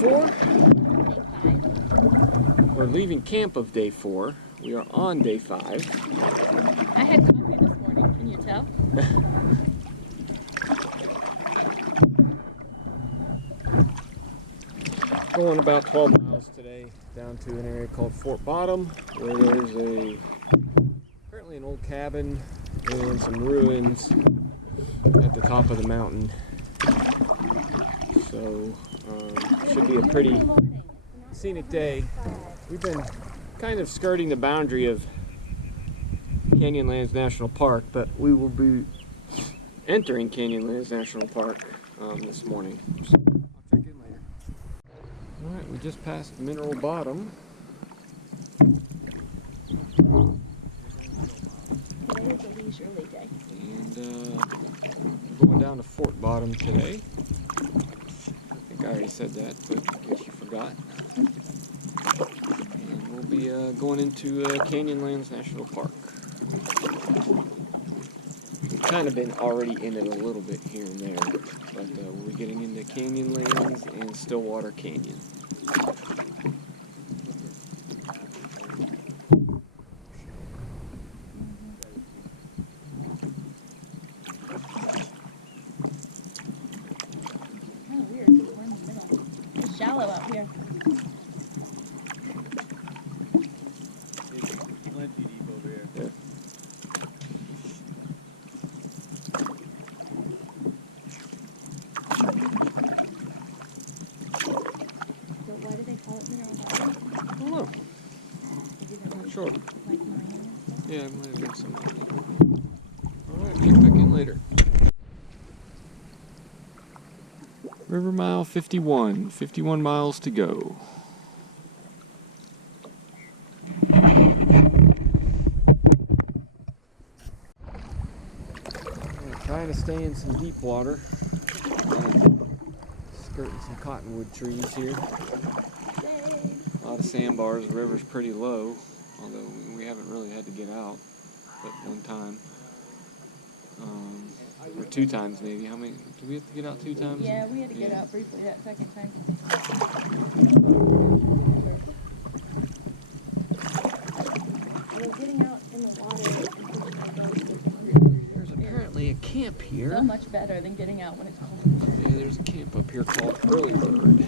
4? Day 5. We're leaving camp of day 4. We are on day 5. I had coffee this morning, can you tell? Going about 12 miles today down to an area called Fort Bottom, where there's apparently an old cabin and some ruins at the top of the mountain. So should be a pretty scenic day. We've been kind of skirting the boundary of Canyonlands National Park, but we will be entering Canyonlands National Park this morning. So I'll check in later. Alright, we just passed Mineral Bottom. Today is a leisurely day. And we're going down to Fort Bottom today. I think I already said that, but in case you forgot. And we'll be going into Canyonlands National Park. We've kind of been already in it a little bit here and there, but we'll be getting into Canyonlands and Stillwater Canyon. Shallow out here. Plenty deep over here. Yeah. So why do they call it mineral bottom? I don't know. Not sure. Like mining and stuff? Yeah, it might have been some. Alright, check back in later. River mile 51, 51 miles to go. We're trying to stay in some deep water. Skirting some cottonwood trees here. Yay! A lot of sandbars. The river's pretty low, although we haven't really had to get out but one time. Or 2 times maybe. How many? Did we have to get out 2 times? Yeah, we had to get out briefly that second time. Well, getting out in the water There's apparently a camp here. so much better than getting out when it's cold. Yeah, there's a camp up here called Early Bird.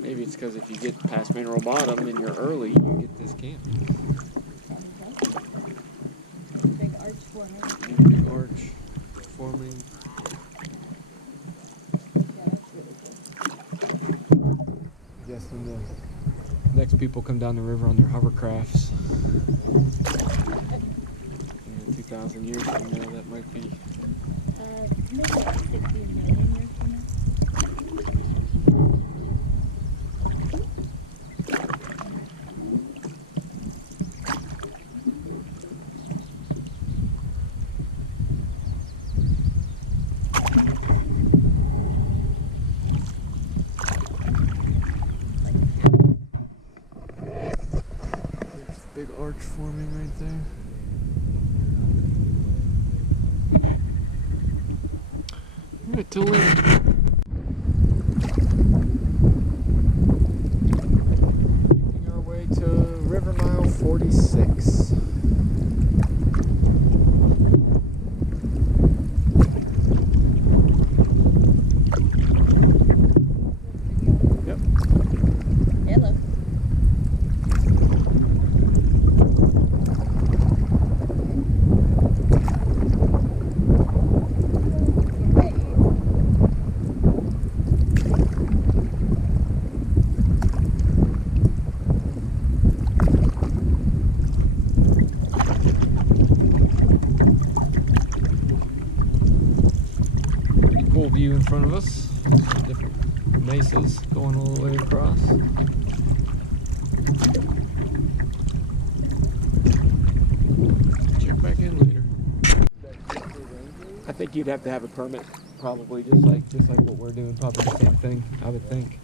Maybe it's because if you get past Mineral Bottom and you're early, you get this camp. Big arch forming. Big arch forming. Yeah, that's really cool. I guess when the next people come down the river on their hovercrafts, 2,000 years from now, that might be. Maybe like 60 million years from now. Big arch forming right there. All right, till later. Making our way to River Mile 46. Yep. Hello. Cool view in front of us. Some different mesas going all the way across. Check back in later. I think you'd have to have a permit, probably just like what we're doing, probably the same thing, I would think.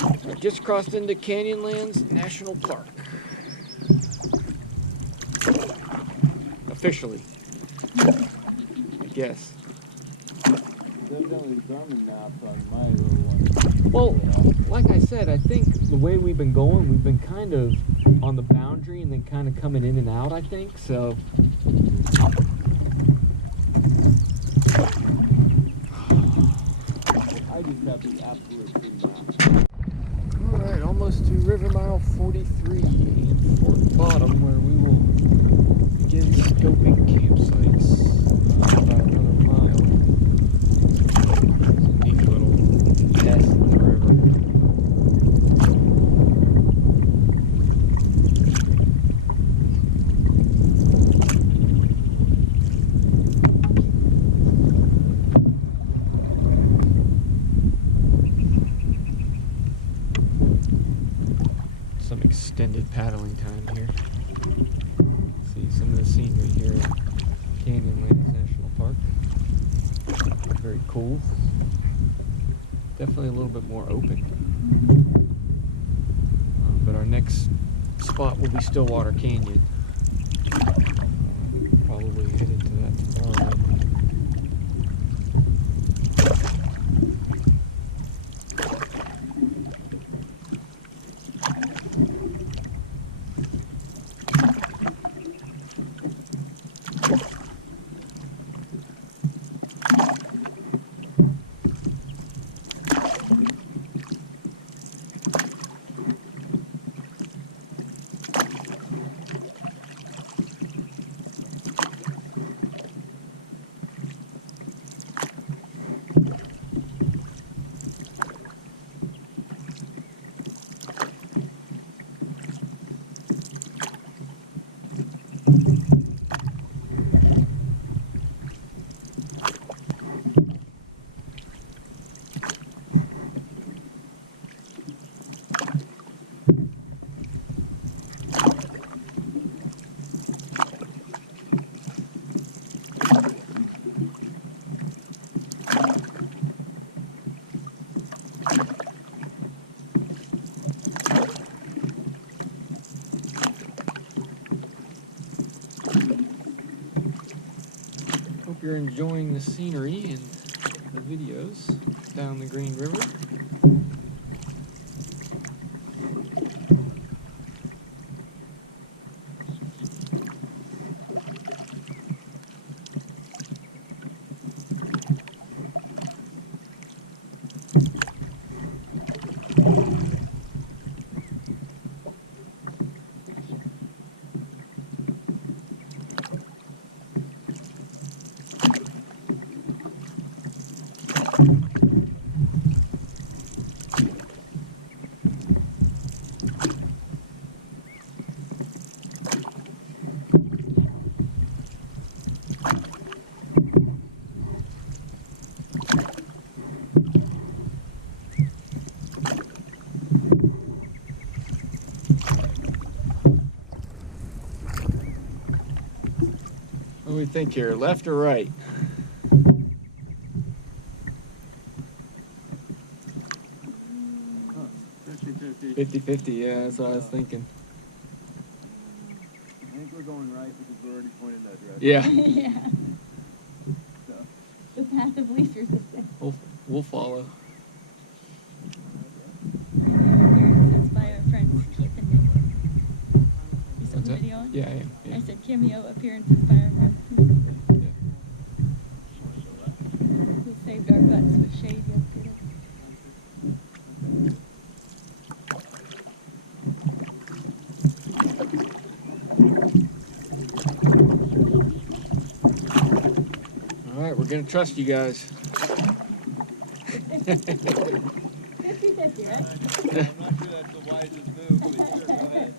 I just crossed into Canyonlands National Park. Officially, I guess. Definitely Garmin map on my little one. Well, like I said, I think the way we've been going, we've been kind of on the boundary and then kind of coming in and out, I think, so. I just have the absolute free map. Alright, almost to River Mile 43 in Fort Bottom, where we will begin scoping campsites. About another mile. Neat little test in the river. Some extended paddling time here. See some of the scenery here at Canyonlands National Park. Very cool. Definitely a little bit more open. But our next spot will be Stillwater Canyon. Probably head into that tomorrow. Hope you're enjoying the scenery and the videos down the Green River. What do we think here, left or right? 50-50, yeah, that's what I was thinking. I think we're going right because we're already pointed that direction. Yeah. Yeah. So, The path of least resistance. We'll follow. Appearances by our friends Keith and Nick. You saw What's the that? video on? Yeah, I am. Yeah. I said cameo appearances by our friends who saved our butts with shade yesterday. All right, we're gonna trust you guys. 50-50, right? I'm not sure that's the wisest move, but sure, go ahead.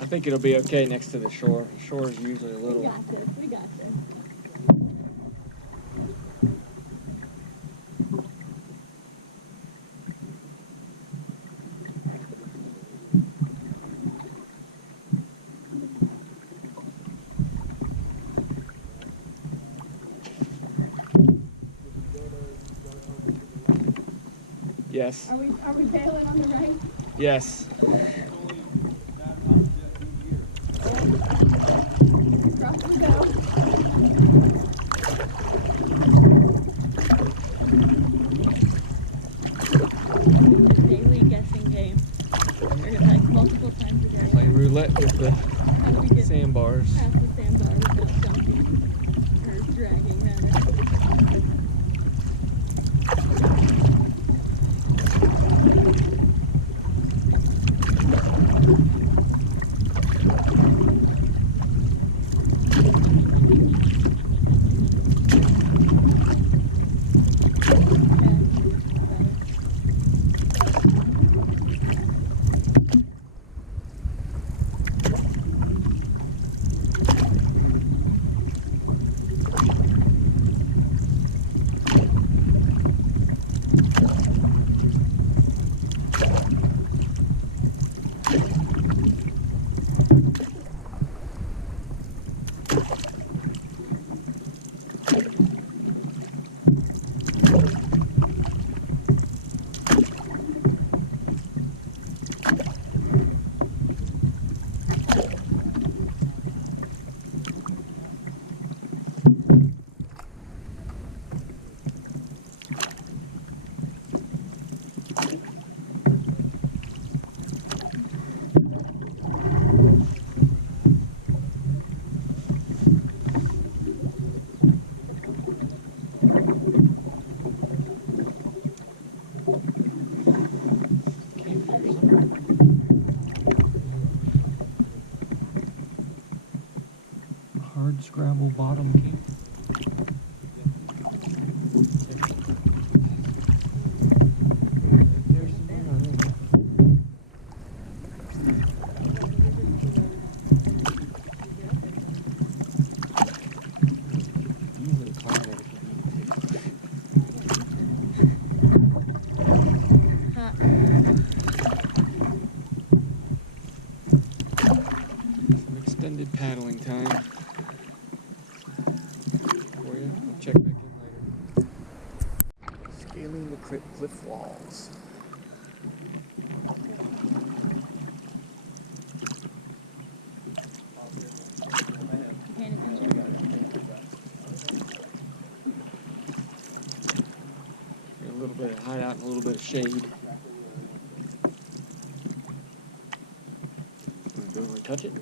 I think it'll be okay next to the shore. The shore is usually a We little. got this. We got this. Yes. Are we bailing on the right? Yes. Cross the bell. couple times a day. Playing roulette with the How do we get sandbars. past the sandbar without jumping or dragging rather? Hard scrabble bottom cave. There's some more, I don't know. Easily climb that if you need to. Some extended paddling time. For you. I'll check back in later. Scaling the cliff walls. You paying attention? A little bit of hideout and a little bit of shade. Wanna go over and touch it?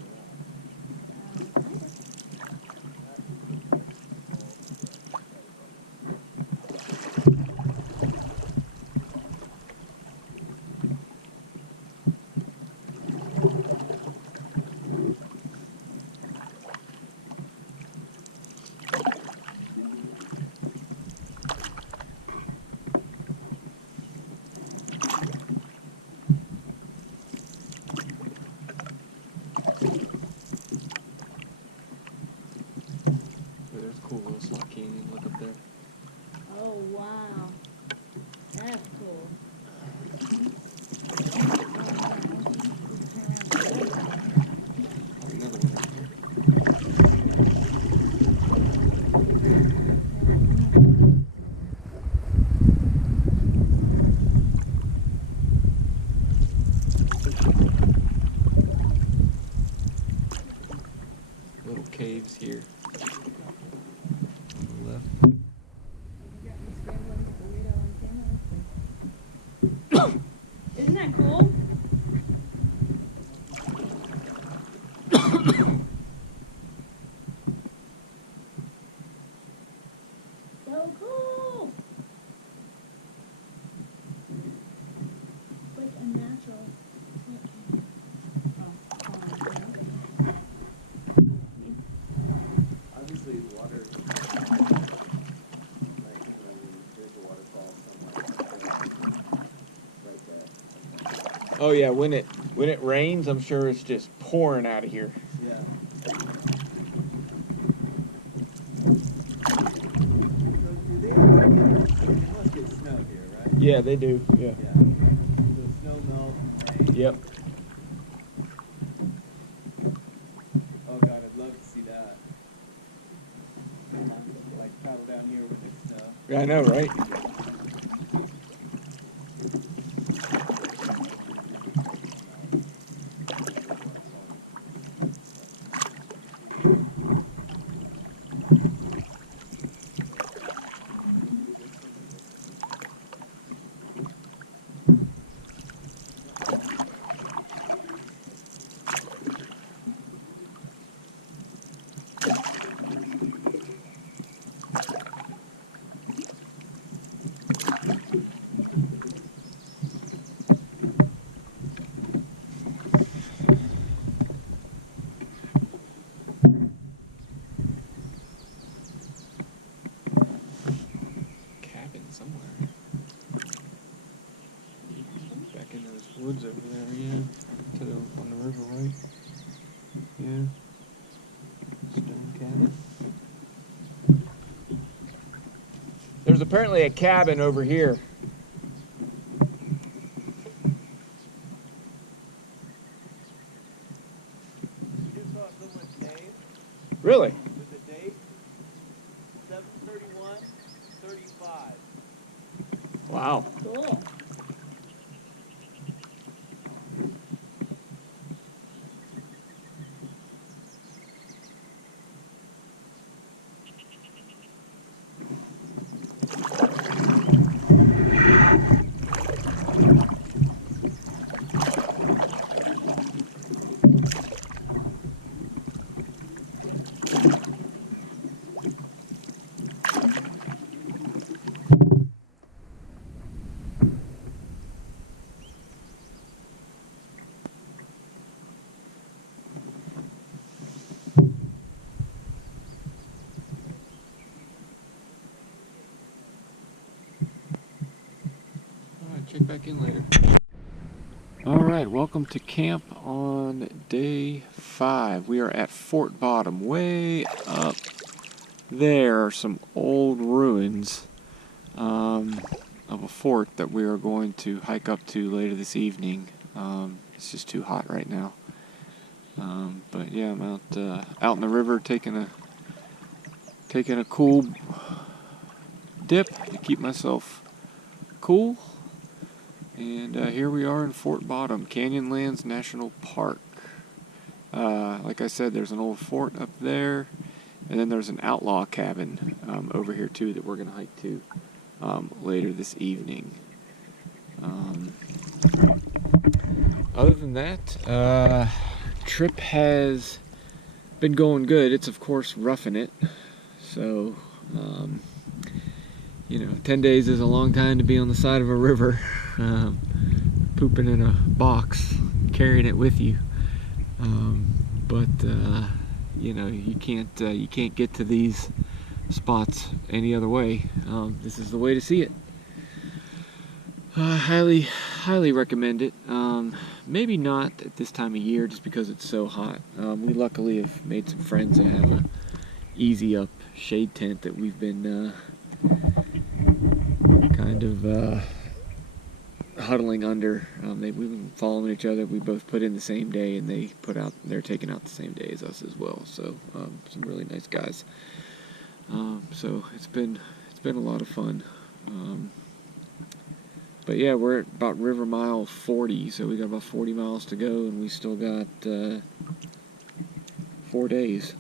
There's a cool little slot canyon. Look up there. Oh wow, that's cool. Another one right here. Little caves here. On the left. Isn't that cool? So cool! It's like a natural. Obviously, the water. Like, there's a waterfall somewhere. Right there. Oh yeah, when it rains, I'm sure it's just pouring out of here. Yeah. So do they must get snow here, right? Yeah, they do. Yeah. Yeah. So snow melts and rain. Yep. Oh god, I'd love to see that. Like paddle down here with the snow. Yeah, I know, right? woods over there, yeah. To the, on the river, right? Yeah. Stone cabin. There's apparently a cabin over here. You just saw someone's name Really? with the date 7/31/35. Wow. Cool. Check back in later. Alright, welcome to camp on day 5. We are at Fort Bottom. Way up there are some old ruins of a fort that we are going to hike up to later this evening. It's just too hot right now. But yeah, I'm out in the river taking a cool dip to keep myself cool. And here we are in Fort Bottom, Canyonlands National Park. Like I said, there's an old fort up there, and then there's an outlaw cabin over here too that we're going to hike to later this evening. Other than that, trip has been going good. It's of course roughing it, so you know, 10 days is a long time to be on the side of a river, pooping in a box, carrying it with you. But you know, you can't get to these spots any other way. This is the way to see it. Highly recommend it. Maybe not at this time of year, just because it's so hot. We luckily have made some friends that have a easy up shade tent that we've been kind of huddling under. We've been following each other. We both put in the same day, and they're taking out the same day as us as well. So some really nice guys. So it's been a lot of fun. But yeah, we're at about river mile 40, so we got about 40 miles to go, and we still got 4 days.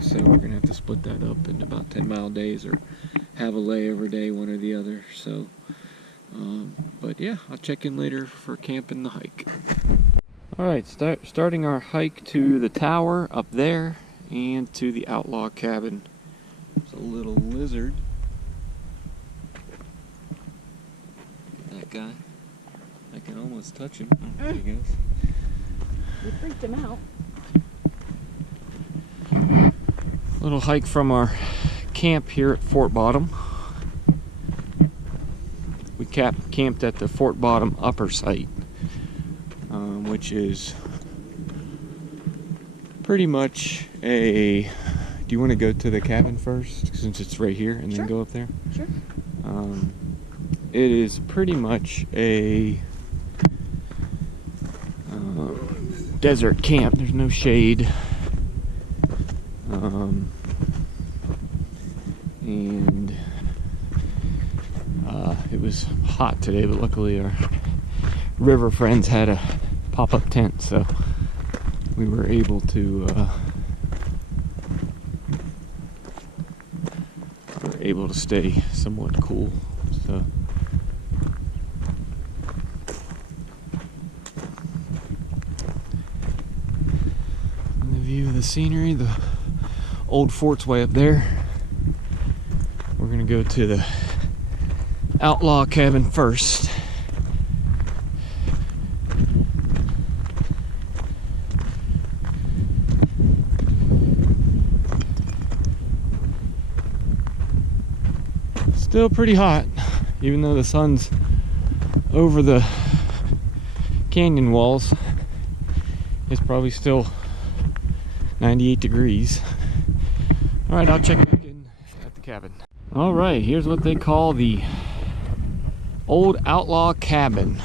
So we're gonna have to split that up into about 10-mile days, or have a layover day, one or the other. So, but yeah, I'll check in later for camp and the hike. All right, starting our hike to the tower up there and to the outlaw cabin. There's a little lizard. That guy. I can almost touch him. Oh, there he goes. We freaked him out. Little hike from our camp here at Fort Bottom. We camped at the Fort Bottom upper site, which is pretty much a... Do you want to go to the cabin first, since it's right here, and then go up there? Sure. It is pretty much a desert camp. There's no shade. And it was hot today, but luckily our river friends had a pop-up tent, so we were able to stay somewhat cool. So and the view of the scenery, the old fort's way up there. We're gonna go to the outlaw cabin first. Still pretty hot, even though the sun's over the canyon walls. It's probably still 98 degrees. All right, I'll check back in at the cabin. All right, here's what they call the Old Outlaw Cabin.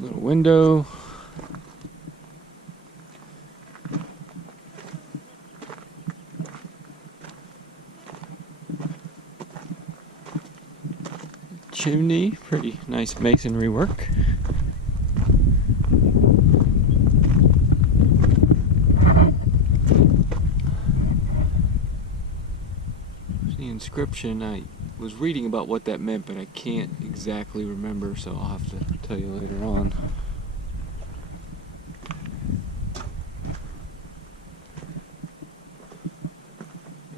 Little window. Chimney, pretty nice masonry work. The inscription, I was reading about what that meant, but I can't exactly remember, so I'll have to tell you later on.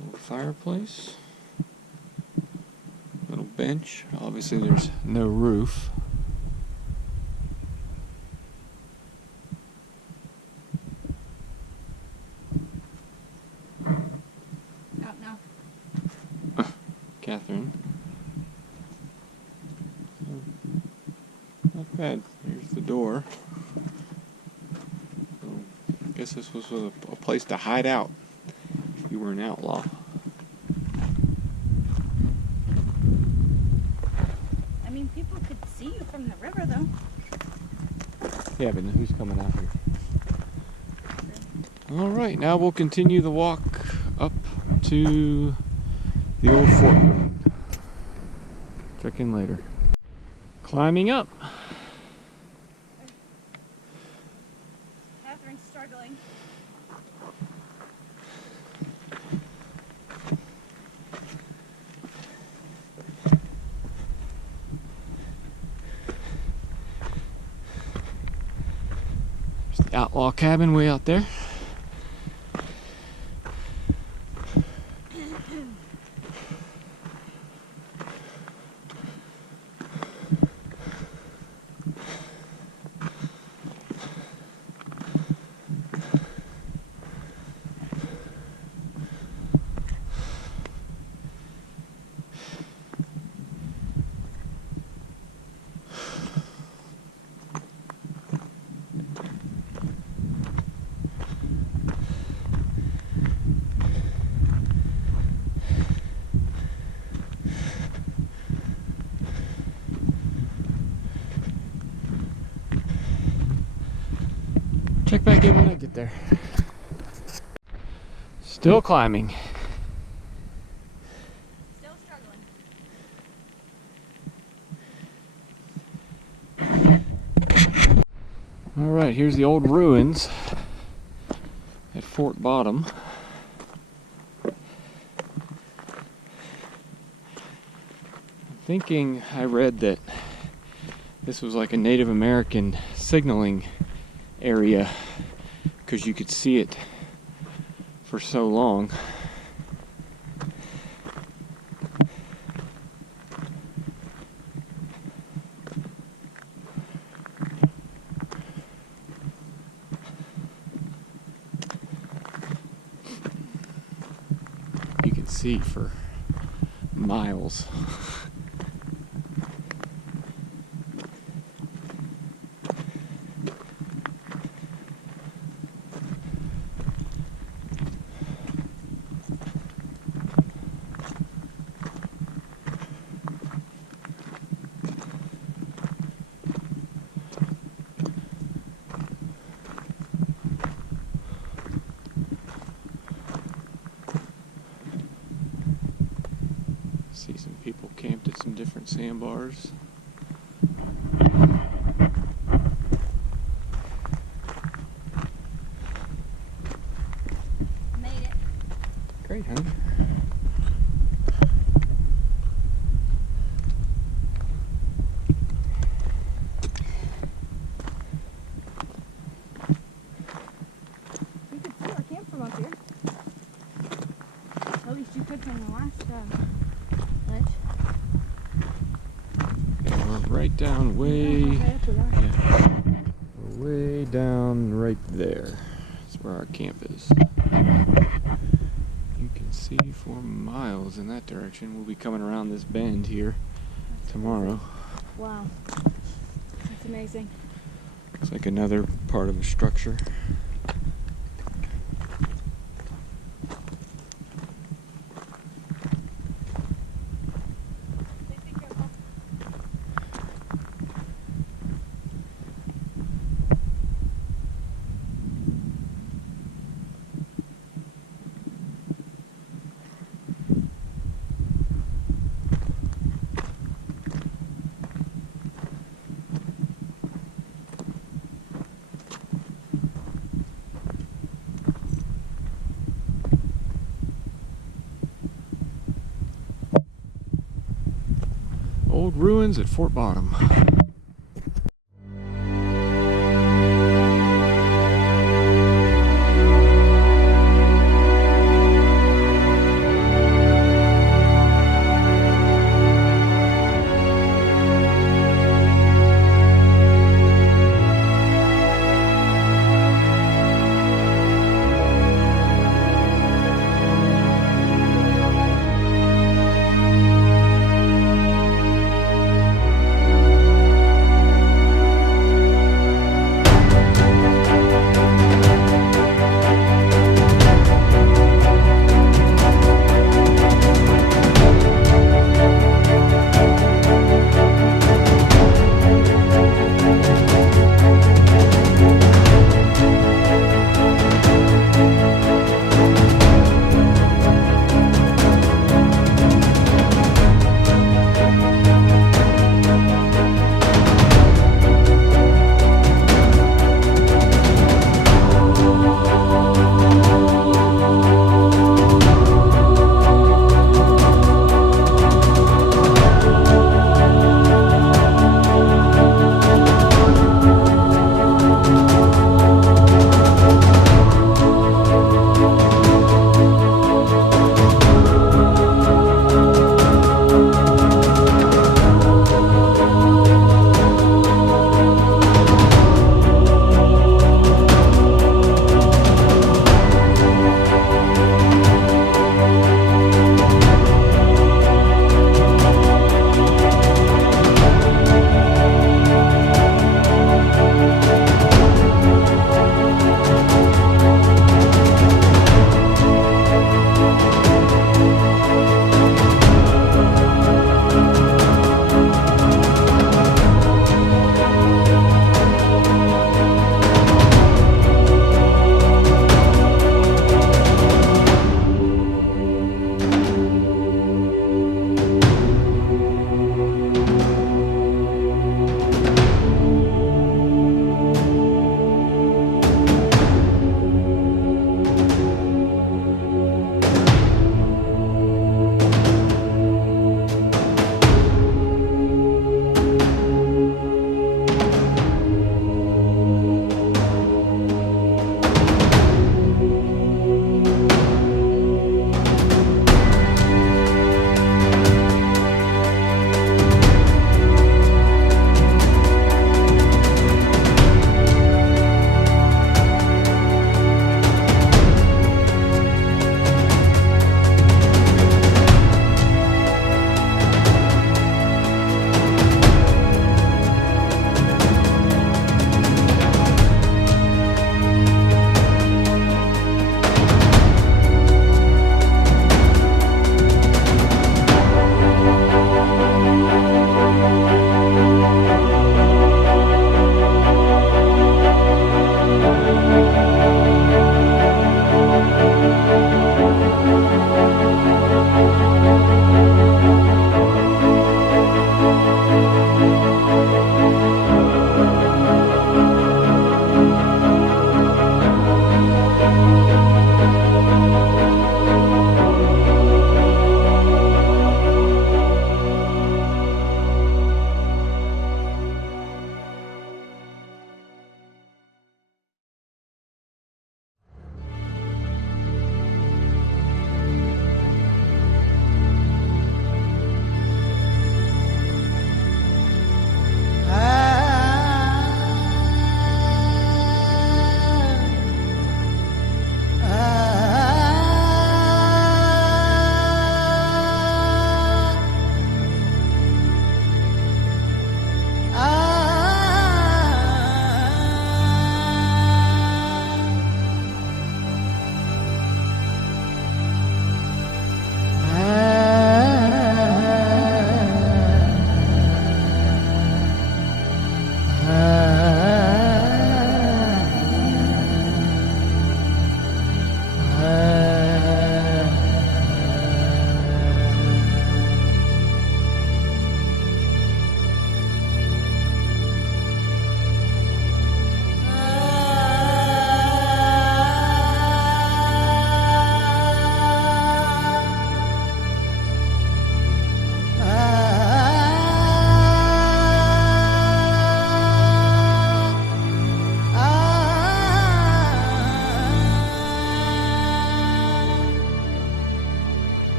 Little fireplace. Little bench. Obviously there's no roof. Out now. Catherine. Not bad. Here's the door. So, I guess this was a place to hide out if you were an outlaw. I mean, people could see you from the river, though. Yeah, but who's coming out here? All right, now we'll continue the walk up to the old fort. Check in later. Climbing up. Catherine's struggling. There's the outlaw cabin way out there. Check back in when I get there. Still climbing. Still struggling. All right, here's the old ruins at Fort Bottom. I'm thinking I read that this was like a Native American signaling area because you could see it for so long. You can see for miles. See some people camped at some different sandbars. Made it. Great, honey. You could see our camp from up here. At least you could from the last ledge. right down way, yeah, way down right there. That's where our camp is. You can see for miles in that direction. We'll be coming around this bend here tomorrow. Wow. That's amazing. Looks like another part of a structure. Old ruins at Fort Bottom.